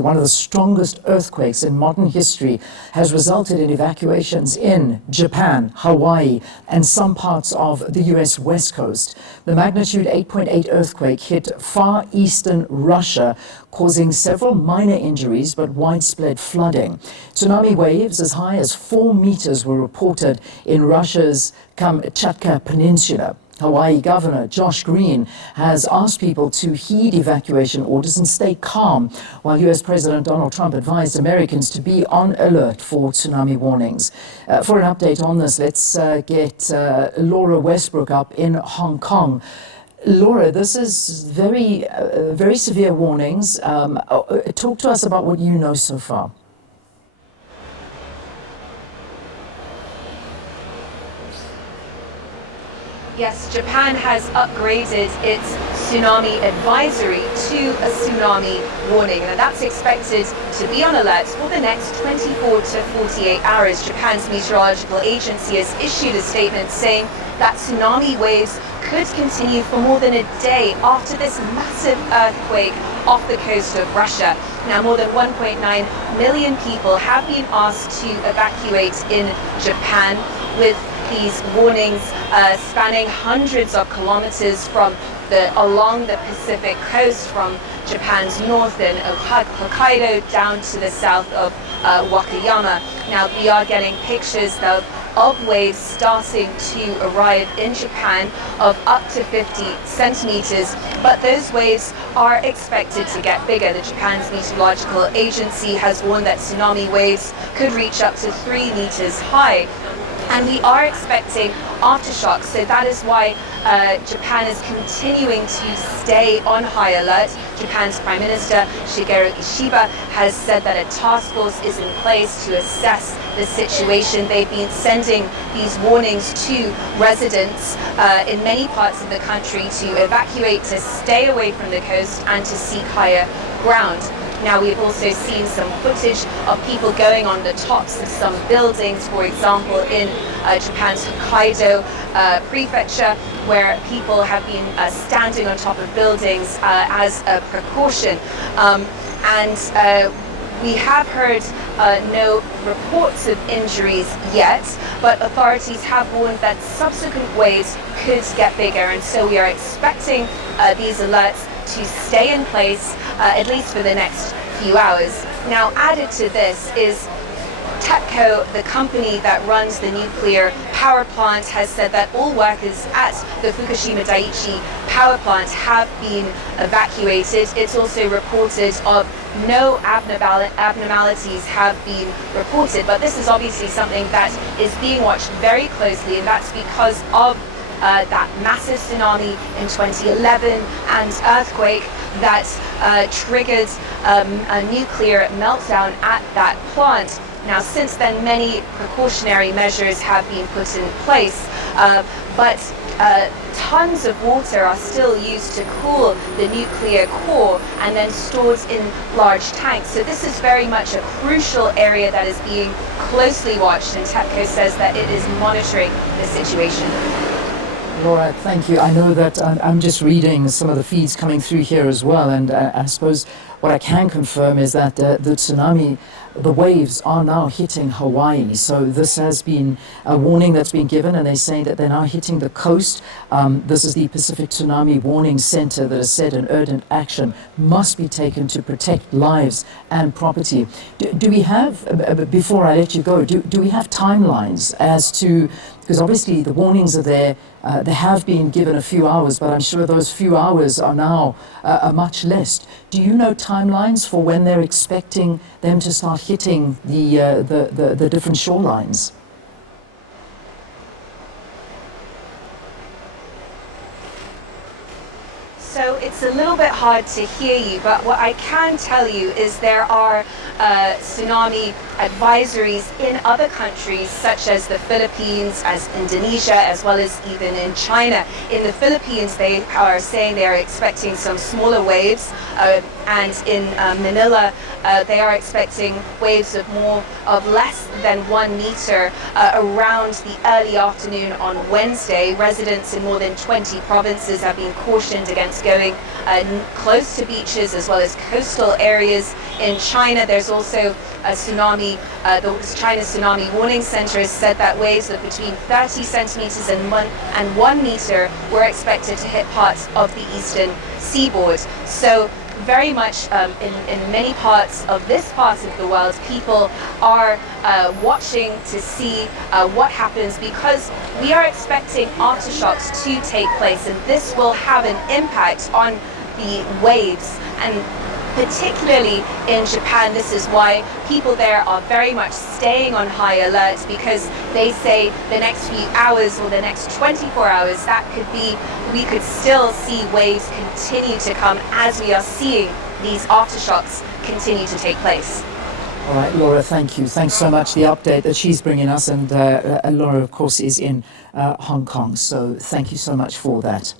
One of the strongest earthquakes in modern history has resulted in evacuations in Japan, Hawaii, and some parts of the U.S. West Coast. The magnitude 8.8 earthquake hit far eastern Russia, causing several minor injuries but widespread flooding. Tsunami waves as high as 4 meters were reported in Russia's Kamchatka Peninsula. Hawaii Governor Josh Green has asked people to heed evacuation orders and stay calm, while U.S. President Donald Trump advised Americans to be on alert for tsunami warnings. For an update on this, let's get Laura Westbrook up in Hong Kong. Laura, this is very severe warnings. Talk to us about what you know so far. Yes, Japan has upgraded its tsunami advisory to a tsunami warning, and that's expected to be on alert for the next 24 to 48 hours. Japan's meteorological agency has issued a statement saying that tsunami waves could continue for more than a day after this massive earthquake off the coast of Russia. Now, more than 1.9 million people have been asked to evacuate in Japan, with these warnings spanning hundreds of kilometers along the Pacific coast, from Japan's north in Hokkaido down to the south of Wakayama. Now, we are getting pictures of waves starting to arrive in Japan of up to 50 centimeters, but those waves are expected to get bigger. The Japan's meteorological agency has warned that tsunami waves could reach up to 3 meters high. And we are expecting aftershocks, so that is why Japan is continuing to stay on high alert. Japan's Prime Minister Shigeru Ishiba has said that a task force is in place to assess the situation. They've been sending these warnings to residents in many parts of the country to evacuate, to stay away from the coast, and to seek higher ground. Now, we've also seen some footage of people going on the tops of some buildings, for example, in Japan's Hokkaido prefecture, where people have been standing on top of buildings as a precaution. We have heard no reports of injuries yet, but authorities have warned that subsequent waves could get bigger, and so we are expecting these alerts to stay in place at least for the next few hours. Now, added to this is TEPCO, the company that runs the nuclear power plant, has said that all workers at the Fukushima Daiichi power plant have been evacuated. It's also reported of no abnormalities have been reported, but this is obviously something that is being watched very closely, and that's because of that massive tsunami in 2011 and earthquake that triggered a nuclear meltdown at that plant. Now, since then, many precautionary measures have been put in place, but tons of water are still used to cool the nuclear core and then stored in large tanks. So this is very much a crucial area that is being closely watched, and TEPCO says that it is monitoring the situation. Laura, thank you. I know that I'm just reading some of the feeds coming through here as well, and I suppose what I can confirm is that the tsunami, the waves are now hitting Hawaii. So this has been a warning that's been given, and they're saying that they're now hitting the coast. This is the Pacific Tsunami Warning Center that has said an urgent action must be taken to protect lives and property. Do we have, before I let you go, do we have timelines as to, because obviously the warnings are there, they have been given a few hours, but I'm sure those few hours are now much less. Do you know timelines for when they're expecting them to start hitting the different shorelines? So it's a little bit hard to hear you, but what I can tell you is there are tsunami advisories in other countries, such as the Philippines, as Indonesia, as well as even in China. In the Philippines, they are saying they are expecting some smaller waves, and in Manila, they are expecting waves of less than 1 meter around the early afternoon on Wednesday. Residents in more than 20 provinces have been cautioned against going close to beaches as well as coastal areas. In China, there's also a tsunami. The China Tsunami Warning Center has said that waves of between 30 centimeters and 1 meter were expected to hit parts of the eastern seaboard. So very much in many parts of this part of the world, people are watching to see what happens, because we are expecting aftershocks to take place, and this will have an impact on the waves. And particularly in Japan, this is why people there are very much staying on high alert, because they say the next few hours or the next 24 hours, that could be, we could still see waves continue to come as we are seeing these aftershocks continue to take place. All right, Laura, thank you. Thanks so much. The update that she's bringing us, and Laura, of course, is in Hong Kong. So thank you so much for that.